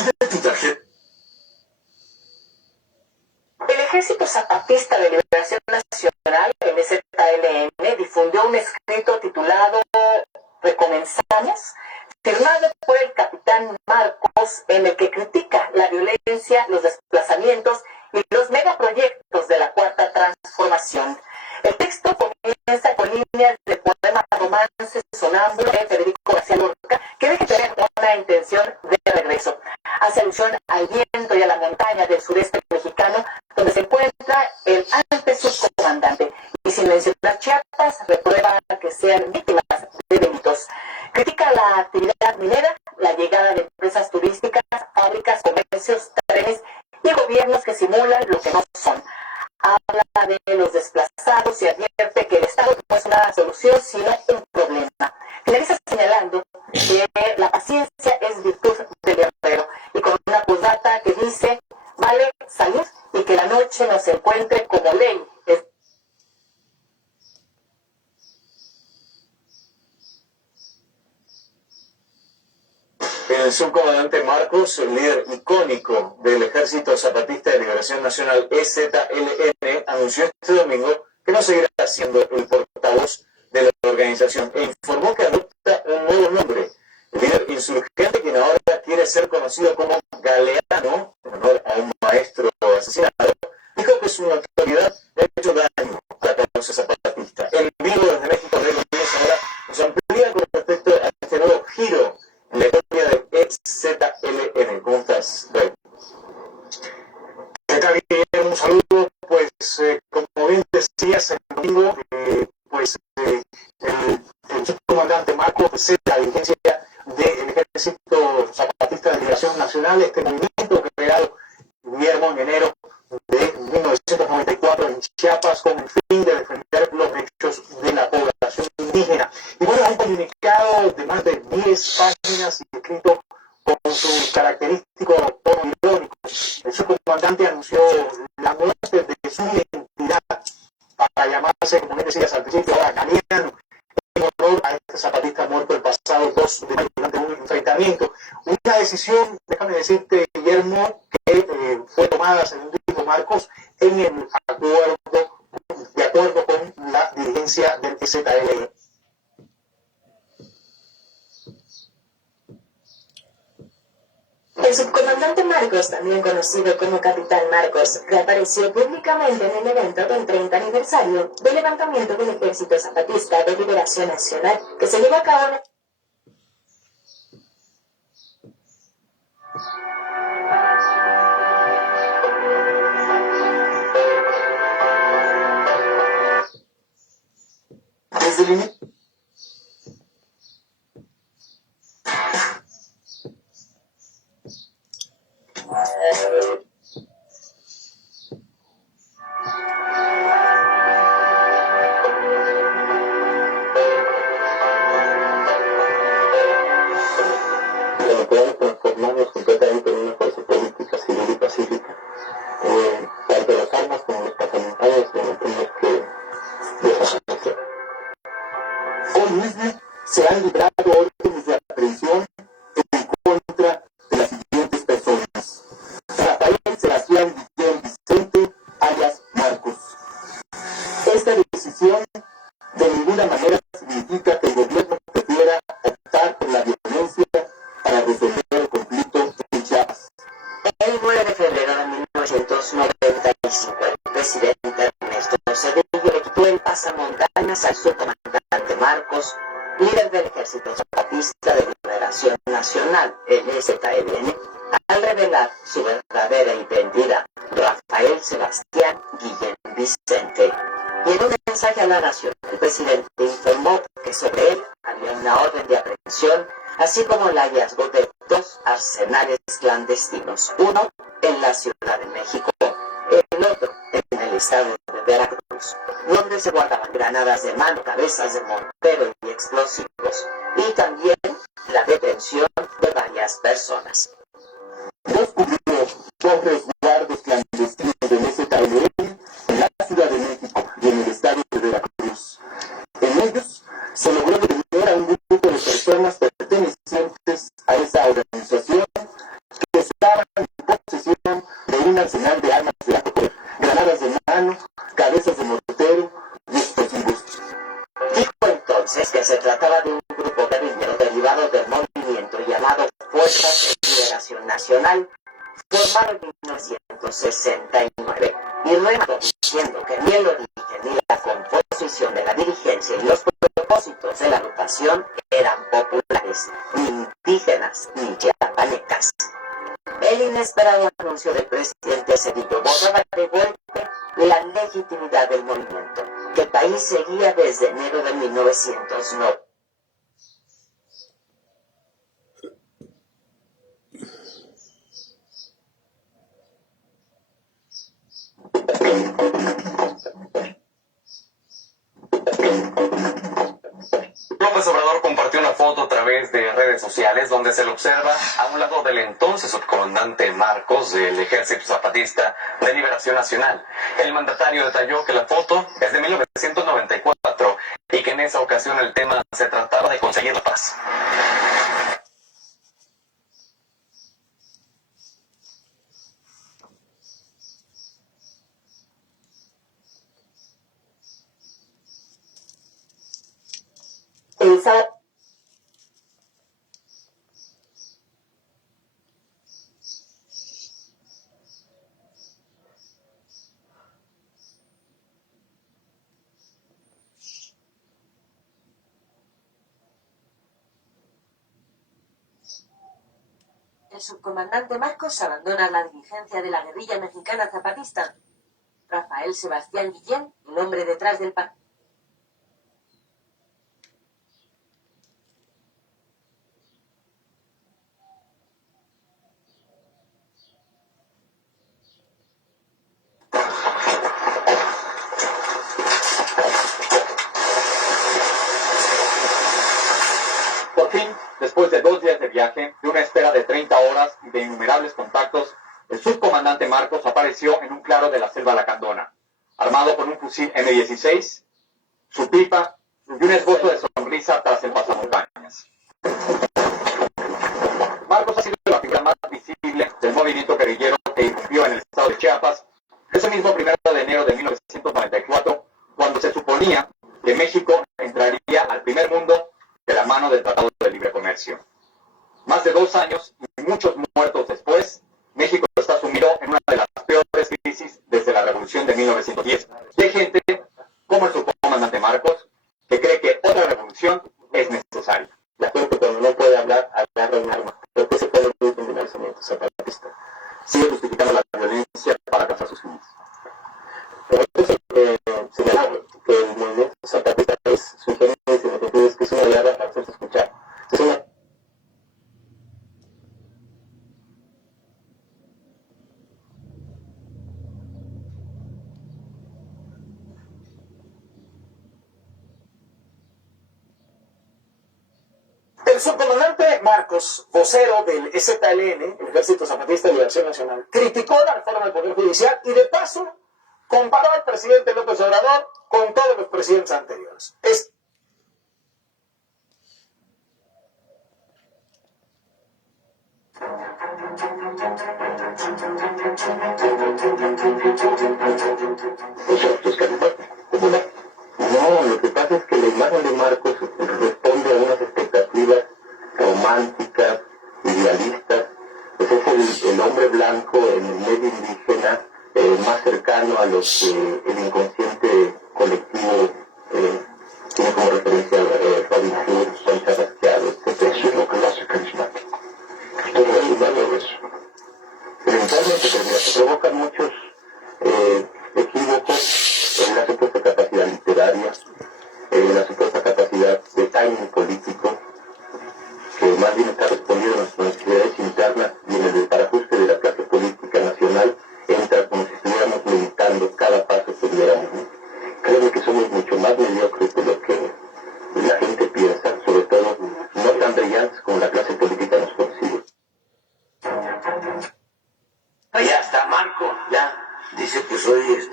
Pide tu tarjeta. El Ejército Zapatista de Liberación Nacional, el EZLN, difundió un escrito titulado Recomenzamos, firmado por el capitán Marcos, en el que critica la violencia, los desplazamientos y los megaproyectos de la Cuarta Transformación. El texto comienza con líneas del poema Romance Sonámbulo de Federico García Lorca, que deja tener una intención de regreso. Hace alusión al viento y a la montaña del sureste mexicano, donde se encuentra el antes subcomandante. Y sin mencionar Chiapas, reprueba que sean víctimas de delitos. Critica la actividad minera, la llegada de empresas turísticas, fábricas, comercios, trenes y gobiernos que simulan lo que no son. Habla de los desplazados y advierte que el Estado no es una solución, sino un problema. Finaliza señalando que la paciencia es virtud del guerrero, y con una postdata que dice: vale salud y que la noche nos encuentre como ley. El subcomandante Marcos, el líder icónico del Ejército Zapatista de Liberación Nacional, EZLN, anunció este domingo que no seguirá siendo el portavoz de la organización e informó que adopta un nuevo nombre. El líder insurgente, quien ahora quiere ser conocido como Galeano, en honor a un maestro asesinado, dijo que su autoridad le ha hecho daño a la causa zapatista. En vivo desde México, Rey Rodríguez ahora nos amplía con respecto a este nuevo giro en la historia de EZLN. ¿Cómo estás, Rey? ¿Qué tal, Guillermo? Un saludo. Pues, como bien decías, el domingo, el subcomandante Marcos cede la dirigencia del Ejército Zapatista de Liberación Nacional, este movimiento creado, Guillermo, en enero de 1994 en Chiapas, con el fin de defender los derechos de la población indígena. Y bueno, un comunicado de más de 10 páginas y escrito con su característico tono irónico. El subcomandante anunció la muerte de su identidad para llamarse, como bien decías al principio, ahora Galeano, en honor a este zapatista muerto el pasado 2 de mayo durante un enfrentamiento. Una decisión, déjame decirte, Guillermo, que fue tomada, según dijo Marcos, de acuerdo con la dirigencia del EZLN. El subcomandante Marcos, también conocido como Capitán Marcos, reapareció públicamente en el evento del 30 aniversario del levantamiento del Ejército Zapatista de Liberación Nacional, que se llevó a cabo en Desde el inicio. Podemos transformarnos completamente en una fuerza política, civil y pacífica. Tanto las armas como los pasamentarios no tenemos que desaparecer. Hoy mismo se han librado órdenes de aprehensión en contra de las siguientes personas: Rafael Sebastián Guillén Vicente, alias Marcos. Esta decisión de ninguna manera significa que el gobierno prefiera optar por la violencia para resolver el conflicto en Chiapas. el 9 de febrero de 1995, el presidente Ernesto Zedillo le quitó el pasamontañas al subcomandante Marcos, líder del Ejército Zapatista de Liberación Nacional, el EZLN, al revelar su verdadera identidad, Rafael Sebastián Guillén Vicente. Y en un mensaje a la nación, el presidente informó que sobre él había una orden de aprehensión, así como el hallazgo de 2 arsenales clandestinos, uno en la Ciudad de México, el otro en el estado de Veracruz, donde se guardaban granadas de mano, cabezas de mortero y explosivos, y también la detención de varias personas. Descubrió 2 resguardos clandestinos del EZLN en la Ciudad de México y en el estado de Veracruz. En ellos se logró detener a un grupo de personas pertenecientes a esa organización que se trataba de un grupo guerrillero derivado del movimiento llamado Fuerzas de Liberación Nacional, formado en 1969, y remató diciendo que ni el origen ni la composición de la dirigencia y los propósitos de la agrupación eran populares, ni indígenas, ni chiapanecas. El inesperado anuncio del presidente Cedillo borraba de golpe la legitimidad del movimiento, que el país seguía desde enero de 1909. López Obrador compartió una foto a través de redes sociales donde se le observa a un lado del entonces subcomandante Marcos del Ejército Zapatista de Liberación Nacional. El mandatario detalló que la foto es de 1994 y que en esa ocasión el tema se trataba de conseguir la paz. El subcomandante Marcos abandona la dirigencia de la guerrilla mexicana zapatista. Rafael Sebastián Guillén, el hombre detrás del partido. Por fin, después de 2 días de viaje, de una espera de 30 horas y de innumerables contactos, el subcomandante Marcos apareció en un claro de la selva lacandona, armado con un fusil M16, su pipa y un esbozo de sonrisa tras el pasamontañas. Marcos ha sido la figura más visible del movimiento guerrillero que irrumpió en el estado de Chiapas ese mismo 1 de enero de 1994, cuando se suponía que México entraría al primer mundo de la mano del Tratado de Libre Comercio. Más de 2 años y muchos muertos después, México está sumido en una de las peores crisis desde la Revolución de 1910. Y hay gente, como el subcomandante Marcos, que cree que otra revolución es necesaria. La gente cuando no puede hablar, agarra un arma. Pero que se puede ver en el movimiento zapatista. Sigue justificando la violencia para alcanzar sus fines. Pero entonces, señalar que el movimiento zapatista es su génesis en el sentido es que es una guerra para hacerse escuchar. Es una El subcomandante Marcos, vocero del EZLN, el Ejército Zapatista de Liberación Nacional, criticó la reforma del Poder Judicial y de paso comparó al presidente López Obrador con todos los presidentes anteriores. No, lo que pasa es que la imagen de Marcos responde a unas expectativas románticas, idealistas. Pues es el hombre blanco, el medio indígena, más cercano a lo que el inconsciente colectivo tiene como referencia Robin Hood, Concha Rasqueado, etc. Eso es lo que lo hace carismático. Estoy relacionado eso. Eventualmente, pero mira, se provocan muchos equívocos en la supuesta capacidad literaria, en la supuesta capacidad de timing político, que más bien está respondiendo a nuestras necesidades internas y en el desbarajuste de la clase política nacional entra como si estuviéramos meditando cada paso que diéramos, ¿no? Creo que somos mucho más mediocres de lo que la gente piensa, sobre todo no tan brillantes como la clase política nos consigue. Ya está Marco, ya dice que soy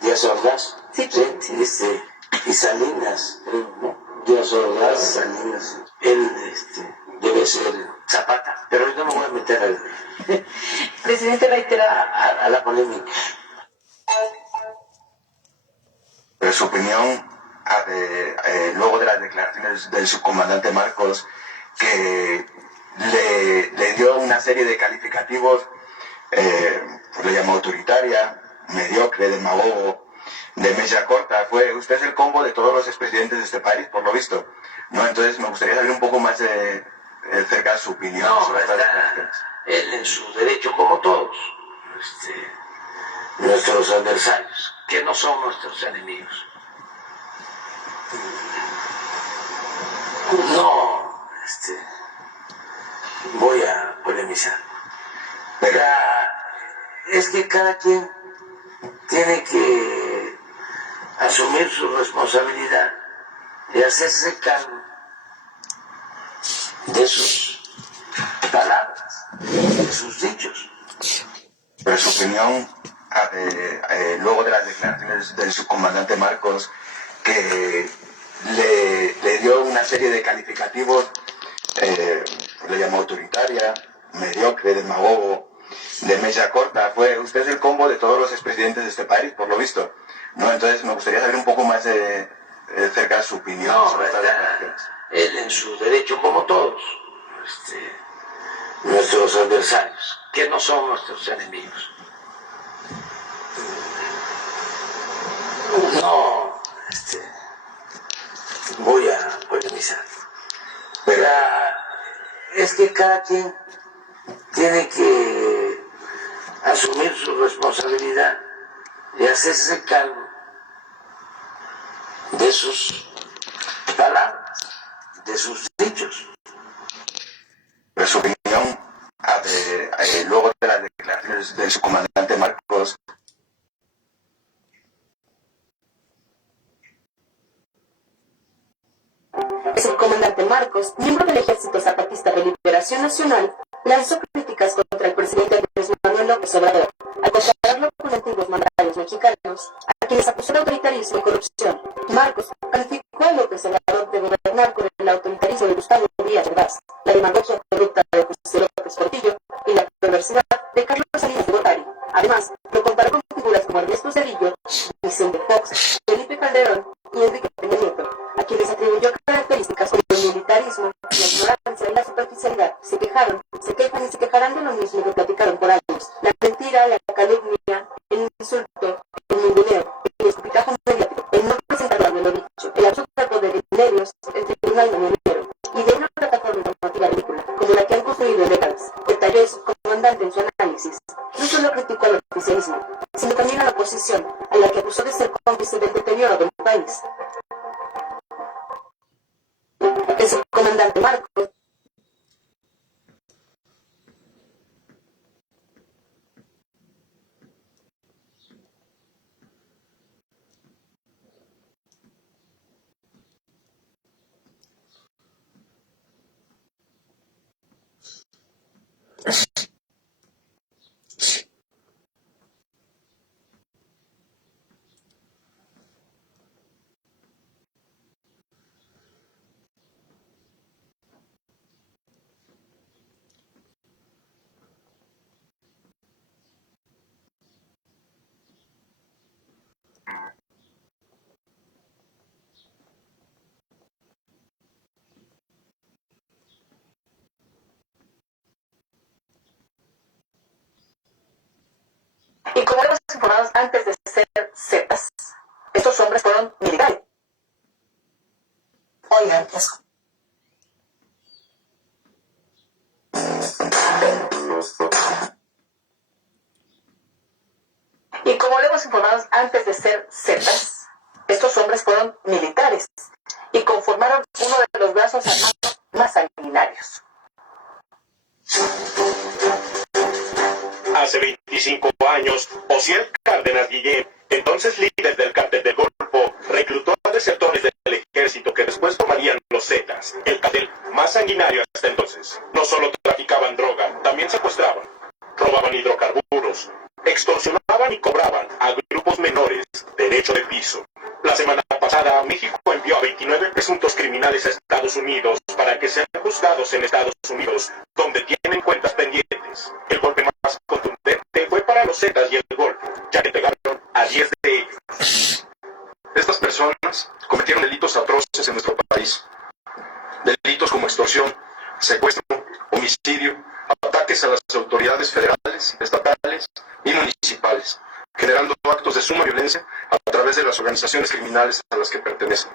Díaz Ordaz, sí. Y Salinas, Díaz Ordaz, Salinas, él debe ser Zapata, pero yo no me voy a meter al Presidente reitera a la polémica. Pero su opinión luego de las declaraciones del subcomandante Marcos, que le dio una serie de calificativos, le llamó autoritaria, mediocre, demagogo, de mecha corta. Usted es el combo de todos los expresidentes de este país, por lo visto, ¿no? Entonces me gustaría saber un poco más cerca de su opinión sobre estas declaraciones. Él en su derecho, como todos nuestros adversarios, que no son nuestros enemigos. No voy a polemizar, pero es que cada quien tiene que asumir su responsabilidad y hacerse cargo de sus palabras, de sus dichos. Pero su opinión, luego de las declaraciones del subcomandante Marcos, que le dio una serie de calificativos, le llamó autoritaria, mediocre, demagogo, de mecha corta. Usted es el combo de todos los expresidentes de este país, por lo visto, ¿no? Entonces me gustaría saber un poco más cerca de su opinión sobre estas declaraciones. Él en su derecho, como todos nuestros adversarios, que no son nuestros enemigos. No voy a polemizar, pero es que cada quien tiene que asumir su responsabilidad y hacerse cargo de sus palabras, de sus dichos. Pero su opinión, luego de las declaraciones del subcomandante Marcos. El subcomandante Marcos, miembro del Ejército Zapatista de Liberación Nacional, lanzó críticas contra el presidente Andrés Manuel López Obrador, al compararlo con antiguos mandatarios mexicanos, a quienes acusó de autoritarismo y corrupción. Marcos calificó a López Obrador de gobernar con el autoritarismo de Gustavo Díaz Ordaz, la demagogia corrupta de José López Portillo y la perversidad de Carlos Salinas de Gortari. Además, lo comparó con figuras como Ernesto Zedillo, Vicente Fox, Felipe Calderón y Enrique Peña Nieto, a quienes atribuyó características como el militarismo, la ignorancia y la superficialidad. Se quejan y se quejarán de lo mismo que platicaron por años: la mentira, la calumnia, el insulto, el ninguneo, el escupitajo mediático, el no presentar de lo dicho, el absoluto poder de medios, el tribunal mañanero y de una plataforma informativa ridícula como la que han construido en décadas. Detalló el subcomandante en su análisis. No solo criticó al oficialismo, sino también a la oposición, a la que acusó de ser cómplice del deterioro del país. El subcomandante Marcos y como hemos informado antes de ser Zetas, estos hombres fueron militares. Oigan, qué asco. Y como le hemos informado antes de ser Zetas, estos hombres fueron militares y conformaron uno de los brazos armados más sanguinarios. Hace 25 años, Osiel Cárdenas Guillén, entonces líder del cártel del Golfo, reclutó a desertores del ejército que después tomarían los Zetas, el cártel más sanguinario hasta entonces. No solo traficaban droga, también secuestraban, robaban hidrocarburos, extorsionaban y cobraban a grupos menores derecho de piso. La semana pasada, México envió a 29 presuntos criminales a Estados Unidos para que sean juzgados en Estados Unidos, donde tienen cuentas pendientes. El golpe más contundente fue para los Zetas y el Golfo, ya que pegaron a 10 de ellos. Estas personas víctimas cometieron delitos atroces en nuestro país. Delitos como extorsión, secuestro, homicidio, ataques a las autoridades federales, estatales y municipales, generando actos de suma violencia a través de las organizaciones criminales a las que pertenecen.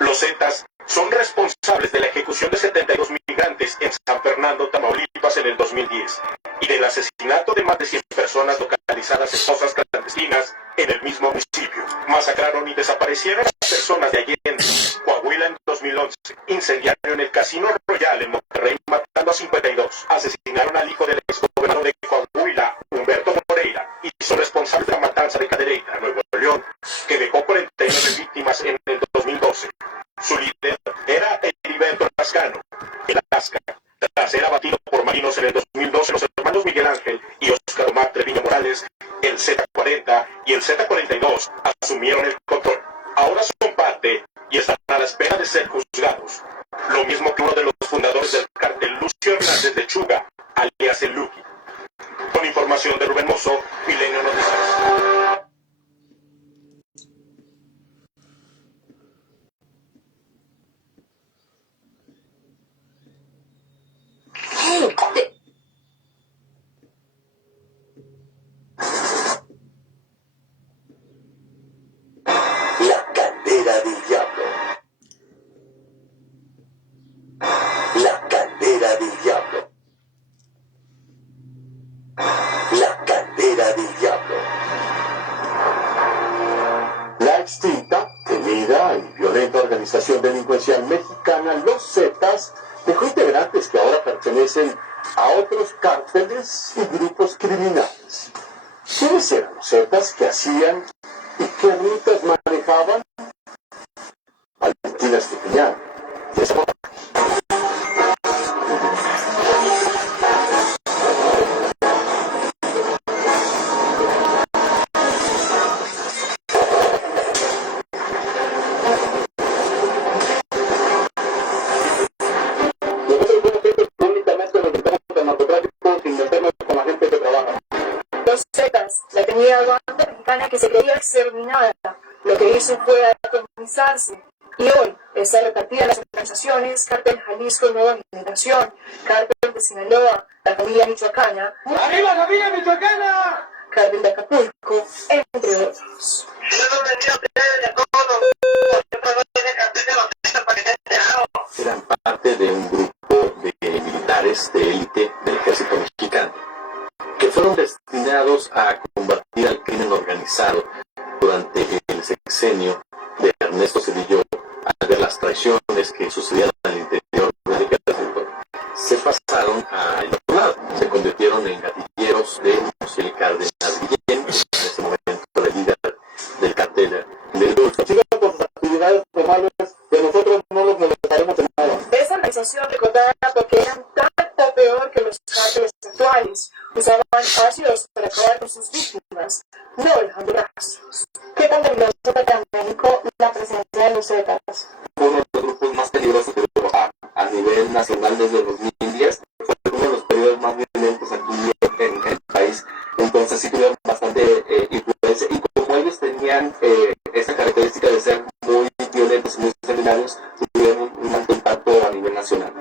Los Zetas son responsables de la ejecución de 72 migrantes en San Fernando, Tamaulipas en el 2010 y del asesinato de más de 100 personas localizadas en fosas clandestinas en el mismo municipio. Masacraron y desaparecieron a personas de Allende, Coahuila en 2011. Incendiaron en el Casino Royal en Monterrey matando a 52. Asesinaron al hijo del exgobernador de Coahuila, Humberto Moreira, y son responsables de la matanza de Cadereyta, Nuevo León, que dejó 49 víctimas en el 2012. Su líder era Heriberto Lascano, el Alaska. Tras ser abatido por marinos en el 2012, los hermanos Miguel Ángel y Óscar Omar Treviño Morales, el Z-40 y el Z-42 asumieron el control. Ahora son parte y están a la espera de ser juzgados. Lo mismo que uno de los fundadores del cártel, Lucio Hernández Lechuga, alias el Luqui. Con información de Rubén Mozo, Milenio Noticias. La caldera del diablo. La caldera del diablo. La caldera del diablo. La extinta, temida y violenta organización delincuencial mexicana Los Zetas dejó integrantes que ahora pertenecen a otros cárteles y grupos criminales. ¿Quiénes eran los Zetas? ¿Qué hacían? ¿Y qué rutas manejaban? Valentina Estupiñán. Los Zetas, la temida banda mexicana que se quería exterminada, lo que hizo fue atomizarse. Y hoy está repartida en las organizaciones Cártel Jalisco Nueva Generación, Cártel de Sinaloa, la familia michoacana, ¡Arriba, familia michoacana! Cártel de Acapulco, entre otros. Eran parte de un grupo de militares de élite del ejército mexicano, que fueron destinados a combatir al crimen organizado durante el sexenio de Ernesto Zedillo, al ver las traiciones que sucedían al interior del ejército. Se pasaron al otro lado, se convirtieron en gatilleros de José Cárdenas Guillén, en ese momento el líder del cártel del Golfo. Sigan con sus actividades normales, que nosotros no los molestaremos en nada. Esta organización recordada porque eran tanto peor que los cárteles actuales. Usaban ácidos para acabar con sus víctimas, no dejando rastros. ¿Qué tan peligroso para México la presencia de los Zetas? Uno de los grupos más peligrosos que hubo a nivel nacional desde 2010, fue uno de los periodos más violentos aquí en el país. Entonces sí tuvieron bastante influencia, y como ellos tenían esa característica de ser muy violentos y muy sanguinarios, tuvieron un alto impacto a nivel nacional.